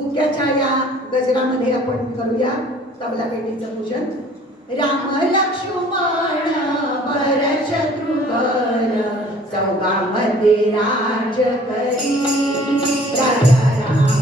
भुक्याच्या या गजरामध्ये आपण करूया तबला पेटीचं पूजन. राम लक्ष्मण भर शत्रुघ्न चौघामध्ये राज करी. राजा राम.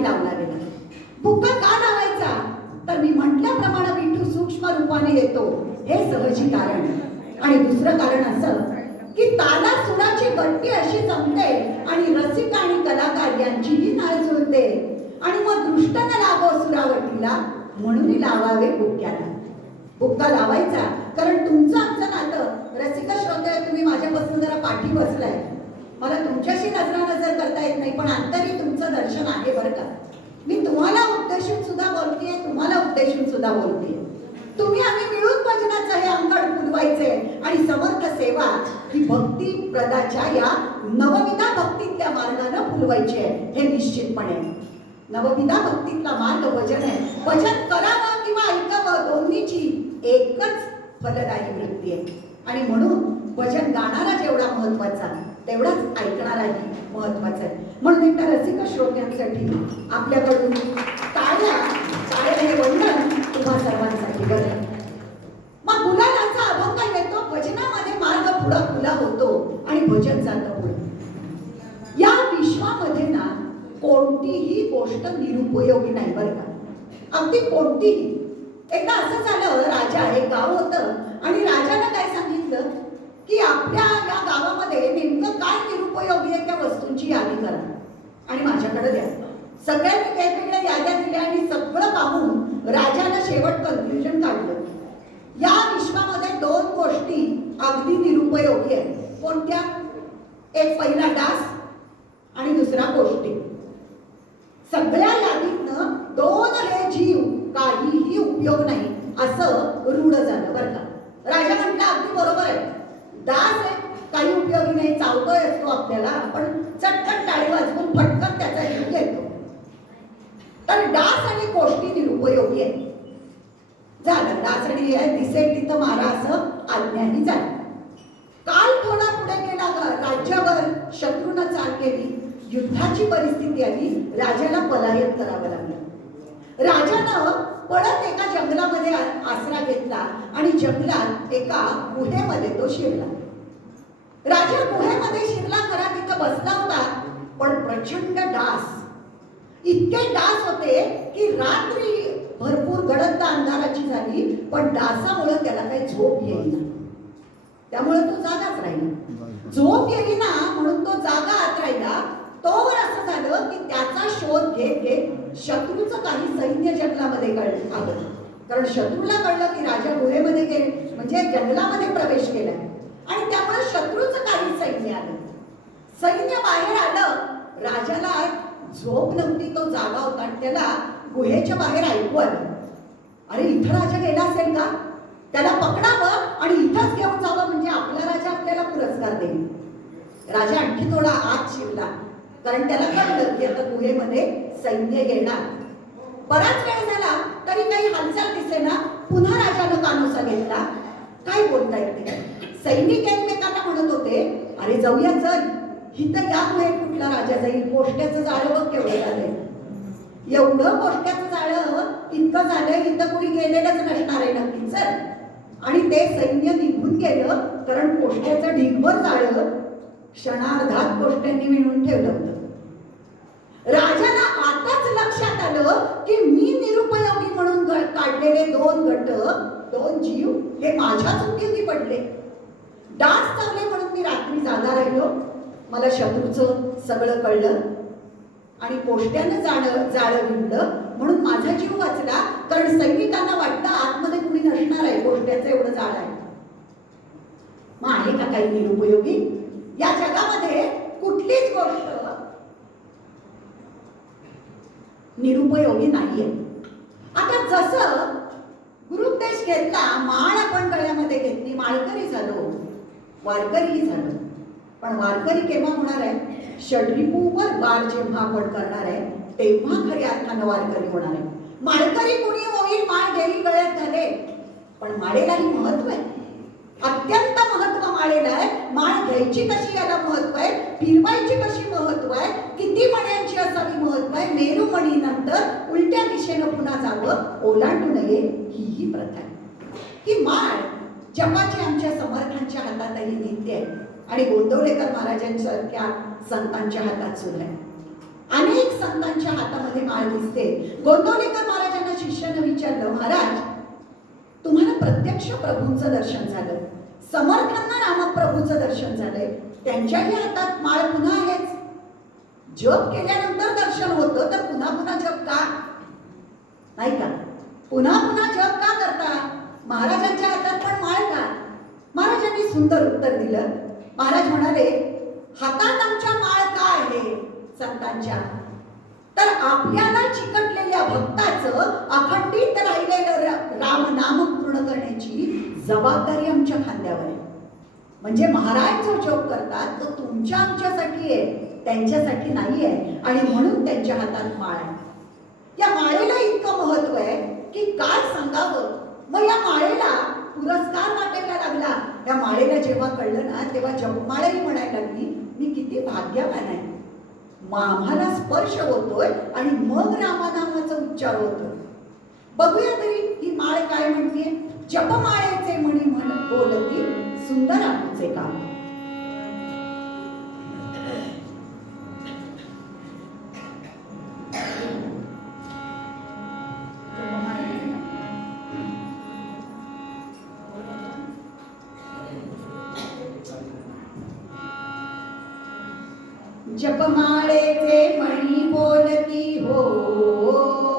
बुक्काही लावला गेला बुक्का का लावायचा? तर मी म्हटल्याप्रमाणे विठू सूक्ष्म रूपाने येतो. हे सहजी कारण. आणि दुसरं कारण असं की ताला सुराची गट्टी अशी जमते आणि रसिक आणि कलाकार यांचीही नाळ जुळते. आणि मग दृष्ट न लाभो सुरावटीला म्हणून लावावे बुक्क्याला बुक्का लावायचा कारण तुमचं आमचं नातं. रसिक श्रोते तुम्ही माझ्यापासून जरा पाठी बसलाय. मला तुमच्याशी नजरा नजर करता येत नाही पण अंतरी तुमचं दर्शन आहे बरं का. मी तुम्हाला उद्देशून सुद्धा बोलतेय तुम्हाला उद्देशून सुद्धा बोलतेय. तुम्ही आम्ही मिळून भजनाचं हे अंगण फुलवायचे आणि समर्थ सेवा ही भक्ती प्रदाच्या या नवविधा भक्तीतल्या मार्गानं फुलवायची आहे हे निश्चितपणे. नवविधा भक्तीतला मार्ग भजन आहे. भजन करावं किंवा ऐकावं दोन्हीची एकच फलदायी वृत्ती आहे. आणि म्हणून भजन गाणारा जेवढा महत्त्वाचा तेवढाच ऐकणाराही महत्त्वाचा आहे. म्हणून एकदा रसिका श्रोत्यांसाठी आपल्याकडून टाळ्या टाळ्या हे वंदन तुम्हा सर्वांसाठी बरं मग गुलालाचा अभंग येतो भजनामध्ये मार्ग पुढा खुला होतो आणि भजन जातं पुढे. या विश्वामध्ये ना कोणतीही गोष्ट निरुपयोगी नाही बरं का. अगदी कोणतीही. एकदा असं झालं राजा एक गाव होतं आणि राजानं काय सांगितलं? की आपल्या या गावामध्ये नेमकं काय निरुपयोगी आहे त्या वस्तूंची यादी करा. आणि माझ्याकडे द्या. सगळ्यांनी वेगवेगळ्या याद्या दिल्या आणि सगळं पाहून राजानं शेवट कन्फ्युजन काढलं. या विश्वामध्ये दोन गोष्टी अगदी निरुपयोगी आहेत. कोणत्या? एक पहिला डास आणि दुसरा गोष्टी. सगळ्या यादीतनं दोन हे जीव काहीही उपयोग नाही असं रूढ झालं बरं का. राजा म्हटलं अगदी बरोबर आहे. दास आहे काही उपयोगी नाही चावतोय असतो आपल्याला. आपण चटकन टाळी वाजवून पटकन त्याचा जीव घेतो. तर डास आणि गोष्टी निरुपयोगी आहे झालं डास आणि दिसेल तिथं मारा असं आज्ञाही झाली. काल थोडा पुढे गेला राज्यावर शत्रूनं चाल केली. युद्धाची परिस्थिती आली राजाला पलायन करावं लागलं. राजानं पळत एका जंगलामध्ये आसरा घेतला आणि जंगलात एका गुहेमध्ये तो शिरला. राजा गुहेमध्ये शिरला खरा तिथं बसला होता पण प्रचंड डास. इतके डास होते की रात्री भरपूर गडद अंधाराची झाली पण डासामुळे त्याला काही झोप येईना. त्यामुळे तो जागाच राहिला. झोप येईना म्हणून तो जागा आत राहिला. तोवर असं झालं की त्याचा शोध घेत घेत शत्रूचं काही सैन्य जंगलामध्ये कळलं आलं. कारण शत्रूला कळलं की राजा गुहेमध्ये गेले म्हणजे जंगलामध्ये प्रवेश केला. आणि त्यामुळे शत्रूचं काही सैन्य आलं. सैन्य बाहेर आलं राजाला झोप नव्हती तो जागा होता आणि त्याला गुहेच्या बाहेर ऐकू आलं. अरे इथं राजा गेला असेल का? त्याला पकडावं आणि इथंच घेऊन जावं म्हणजे आपला राजा आपल्याला पुरस्कार देईल. राजा आणखी थोडा आत शिरला. कारण त्याला कळलं की आता गुहेमध्ये सैन्य येणार. बराच वेळ झाला तरी काही हालचाल दिसेना पुन्हा राजानं कानोसा घेतला. काय बोलता येते? सैनिक एकमेकांना म्हणत होते अरे जाऊया चल. हिथं या गुहेत कुठला राजा जाईल? पोष्ट्याचं जाळं बघ केवढं झालंय. एवढं पोष्ट्याचं जाळं इतकं झालंय इथं कुणी गेलेलंच नसणार आहे नक्की. चल. आणि ते सैन्य निघून गेलं कारण कोष्ट्याचं ढिगभर जाळं क्षणार्धात गोष्टींनी मिळून ठेवलं होतं. राजाला आताच लक्षात आलं की मी निरुपयोगी म्हणून काढलेले दोन गट दोन जीव हे माझ्याच उपयोगी पडले. डास चावले म्हणून मी रात्री जागा राहिलो. मला शत्रूचं सगळं कळलं. आणि पोष्ट्यानं जाणं जाळं विणलं म्हणून माझा जीव वाचला. कारण सैनिकांना वाटतं आतमध्ये कुणी नसणार आहे कोष्ट्याचं एवढं जाळ आहे. मग आहे का काही निरुपयोगी? या जगामध्ये कुठलीच गोष्ट निरुपयोगी नाहीये. आता जसं गुरुपदेश घेतला माळ आपण गळ्यामध्ये घेतली माळकरी झालो वारकरी झालो. पण वारकरी केव्हा होणार आहे? षडरिपूवर वार जेव्हा आपण करणार आहे तेव्हा खऱ्या अर्थानं वारकरी होणार आहे. माळकरी कुणी होईल? माळ गेली गळ्यात झाले पण माळेलाही महत्त्व आहे. अत्यंत महत्त्व माळेला आहे माळ घ्यायची कशी याला महत्त्व आहे? फिरवायची कशी महत्त्व आहे? किती मण्यांची असावी महत्त्व आहे? मेरू मणीनंतर उलट्या दिशेनं पुन्हा जावं ओलांडू नये ही ही प्रथा आहे. ही माळ जपाची आमच्या समर्थांच्या हातातही नित्य आहे. आणि गोंदवलेकर महाराजांसारख्या संतांच्या हातात सुद्धा आहे. अनेक संतांच्या हातामध्ये माळ दिसते. गोंदवलेकर महाराजांना शिष्यानं विचारलं महाराज तुम्हाला प्रत्यक्ष प्रभूंचं दर्शन झालं. समर्थांना रामप्रभूचं दर्शन झालंय. त्यांच्याही हातात माळ पुन्हा आहेच. जप केल्यानंतर दर्शन होतं तर पुन्हा पुन्हा जप का? नाही का? पुन्हा पुन्हा जप का करता? महाराजांच्या हातात पण माळ का? महाराजांनी सुंदर उत्तर दिलं. महाराज म्हणाले हातात आमच्या माळ का आहे संतांच्या? तर आपल्याला चिकटलेल्या भक्ताचं अखंडित राहिलेलं राम नाम पूर्ण करण्याची जबाबदारी आमच्या खांद्यावर आहे. म्हणजे महाराज जो जॉब करतात तो तुमच्या आमच्यासाठी आहे त्यांच्यासाठी नाही आहे आणि म्हणून त्यांच्या हातात माळ आहे. या माळेला इतकं महत्त्व आहे की काय सांगावं? मग या माळेला पुरस्कार वाटायला लागला. या माळेला जेव्हा कळलं ना तेव्हा जपमाळही म्हणायला लागली मी किती भाग्यवान आहे. मग आम्हाला स्पर्श होतोय आणि मग रामानामाचा उच्चार होतोय. बघूया तरी ही माळ काय म्हणते जपमाळेचे म्हणी म्हण बोलती सुंदर आमचे काम. जपमाळेचे म्हणी बोलती हो.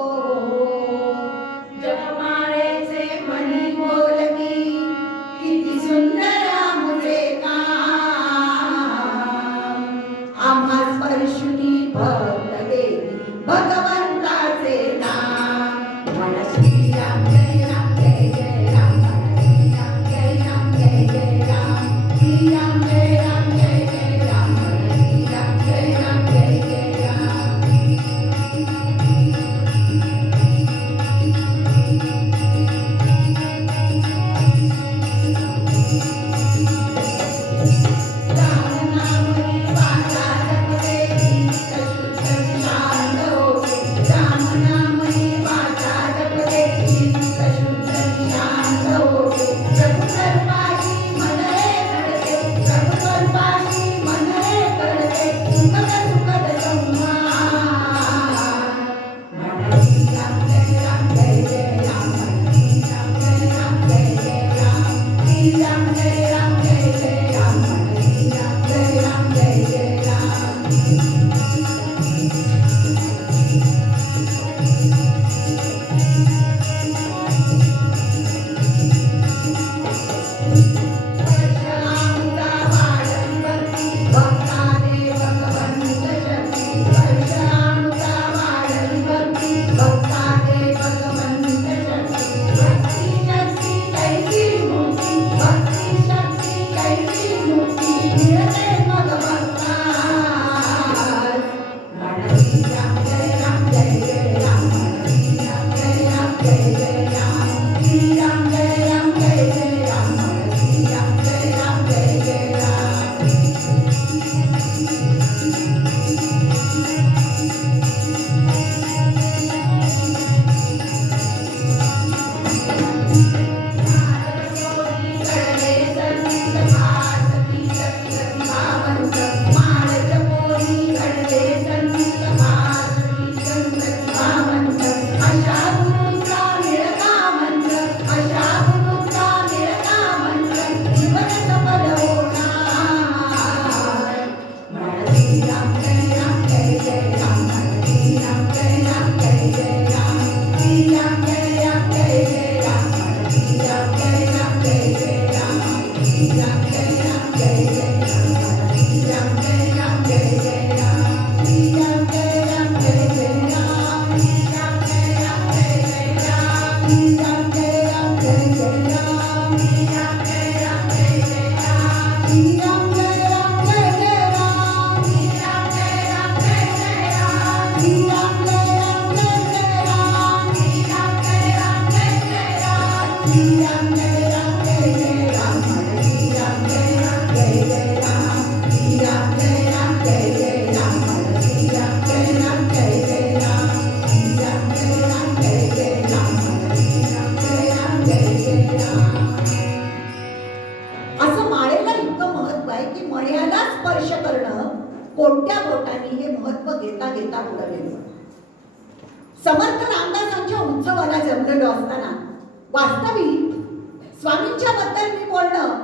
वास्तविक स्वामींच्या बद्दल मी बोलणं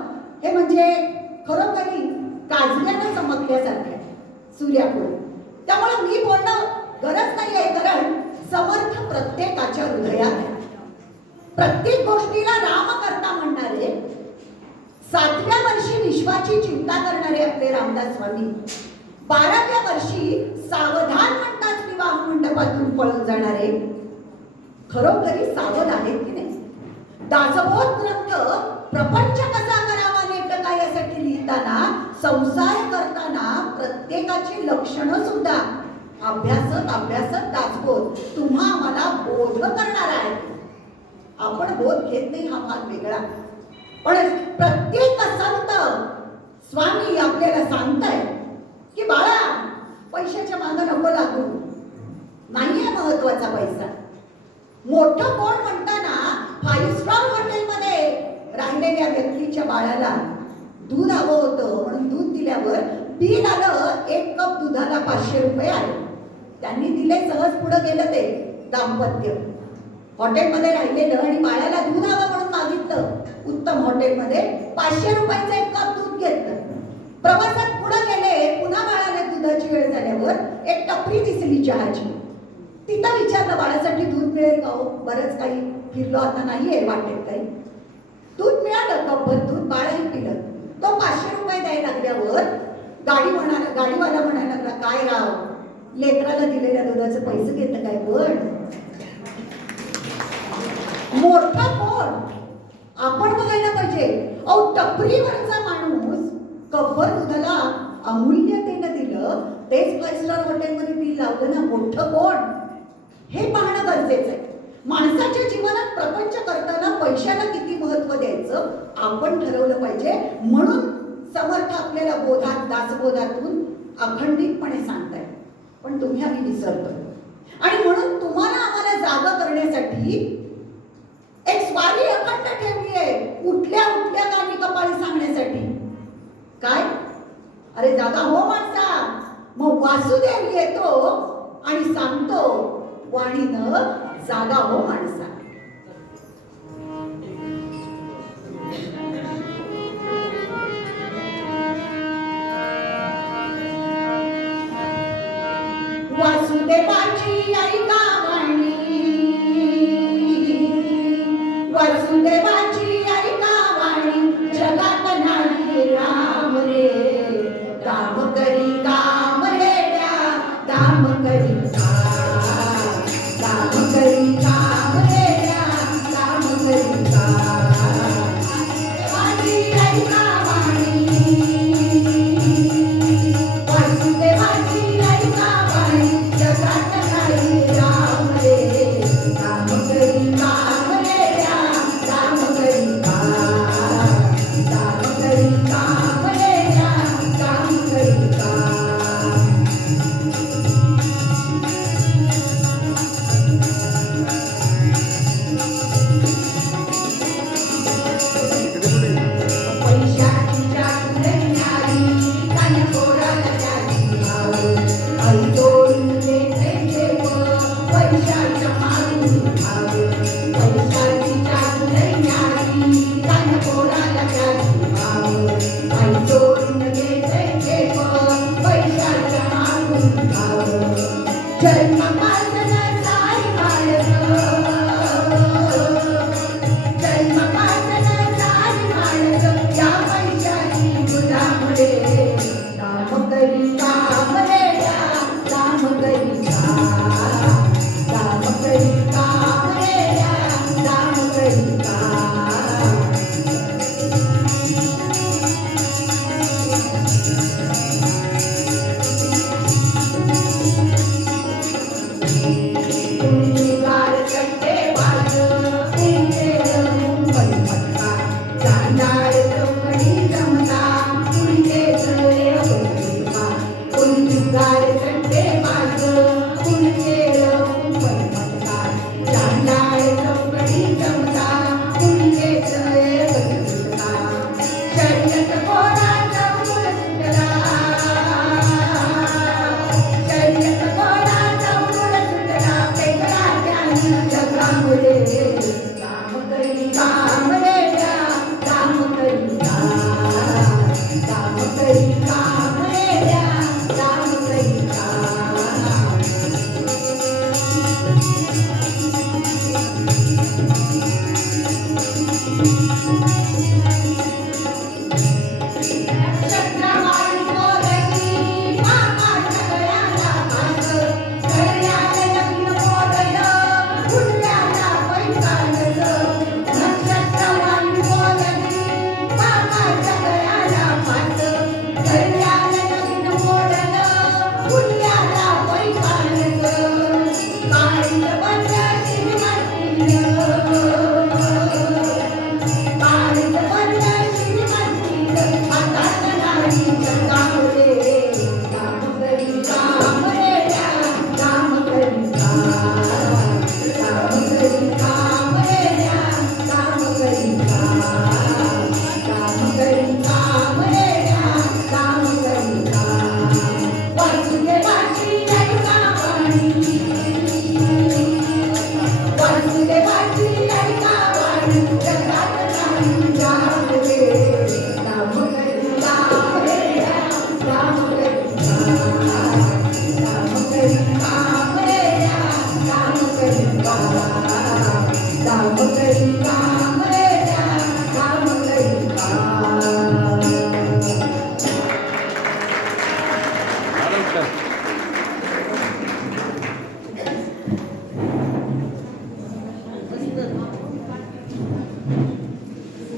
हे म्हणजे खरोखरी काजल्यानं चमकल्यासारखे आहे सूर्यापुढे. त्यामुळे मी बोलणं गरज नाही आहे कारण समर्थ प्रत्येकाच्या हृदयात आहे. प्रत्येक गोष्टीला राम करता म्हणणारे सातव्या वर्षी विश्वाची चिंता करणारे आपले रामदास स्वामी बाराव्या वर्षी सावधान म्हणतात विवाह मंडपातून पळून जाणारे खरोखरी सावध आहेत की नाही? दासबोध ग्रंथ प्रपंच कसा करावा नेमकं काय यासाठी लिहिताना संसार करताना प्रत्येकाची लक्षणं सुद्धा. अभ्यासक अभ्यासक दासबोध तुम्हा आम्हाला बोध करणार आहे. आपण बोध घेत नाही हा भाग वेगळा. पण प्रत्येक संत स्वामी आपल्याला सांगताय की बाळा पैशाच्या मागं नको लागू. नाहीये महत्त्वाचा पैसा. मोठं कोण म्हणताना फाईव्ह स्टार हॉटेलमध्ये राहिलेल्या व्यक्तीच्या बाळाला दूध हवं होतं म्हणून दूध दिल्यावर बिल आलं एक कप दुधाला पाचशे रुपये आले. त्यांनी दिले सहज पुढं गेलं ते दाम्पत्य. हॉटेलमध्ये राहिलेलं आणि बाळाला दूध हवं म्हणून मागितलं उत्तम हॉटेलमध्ये पाचशे रुपयाचं एक कप दूध घेतलं. प्रवासात पुढे गेले पुन्हा बाळाला दुधाची वेळ झाल्यावर एक टपरी दिसली चहाची. तिथं विचारलं बाळासाठी दूध मिळेल का हो? बरंच काही फिरलो आता नाहीये वाटेत काही. दूध मिळालं कपभर दूध बाळाही पिलं. तो पाचशे रुपये द्यायला लागल्यावर गाडी म्हणाला गाडीवाला म्हणायला लागला काय राव लेकराला दिलेल्या दुधाचे पैसे घेतलं काय पण मोठा कोण? आपण बघायला पाहिजे. अहो टपरीवरचा माणूस कब्बर दुधाला अमूल्यतेनं दिलं तेच फाईव्ह स्टार हॉटेलमध्ये बिल लावलं ना मोठं कोण? हे पाहणं गरजेचं आहे. माणसाच्या जीवनात प्रपंच करताना पैशाला किती महत्त्व द्यायचं आपण ठरवलं पाहिजे. म्हणून समर्थ आपल्याला बोधात दासबोधातून अखंडितपणे सांगताय. पण तुम्ही आम्ही विसरतो आणि म्हणून तुम्हाला आम्हाला जागा करण्यासाठी एक स्वारी अखंड ठेवली आहे. उठल्या उठल्या गाणी कपाळी सांगण्यासाठी? काय? अरे जागा हो माणसा. मग वासुदेव येतो आणि सांगतो वाणीनं जागा हो माणसा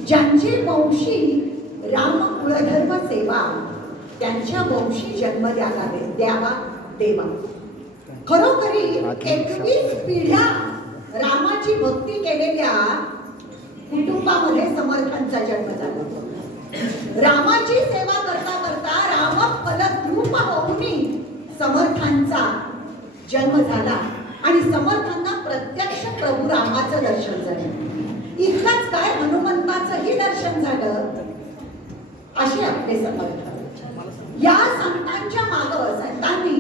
ज्यांचे वंशी राम कुळधर्म सेवा त्यांच्या वंशी जन्म द्यावा द्यावा देवा. खरोखरी एकवीस पिढ्या रामाची भक्ती केलेल्या कुटुंबामध्ये समर्थांचा जन्म झाला. रामाची सेवा करता करता राम फलद्रूप होऊनही समर्थांचा जन्म झाला आणि समर्थांना प्रत्यक्ष प्रभू रामाचं दर्शन झालं. इतकंच काय हनुमंताचंही दर्शन झालं? असे आपले समर्थ या संतांच्या माग संतांनी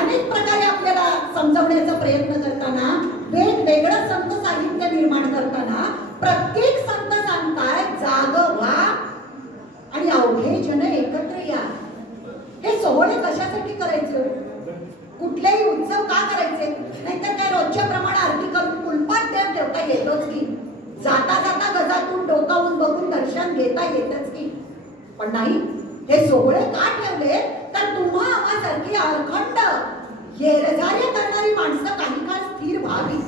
अनेक प्रकारे आपल्याला समजवण्याचा प्रयत्न करताना वेगवेगळं संत साहित्य निर्माण करताना प्रत्येक पण नाही हे सोहळे का ठेवले? तर तुम्हा आम्हासारखी अखंड येरझारे करणारी माणसं काही काळ स्थिर व्हावी.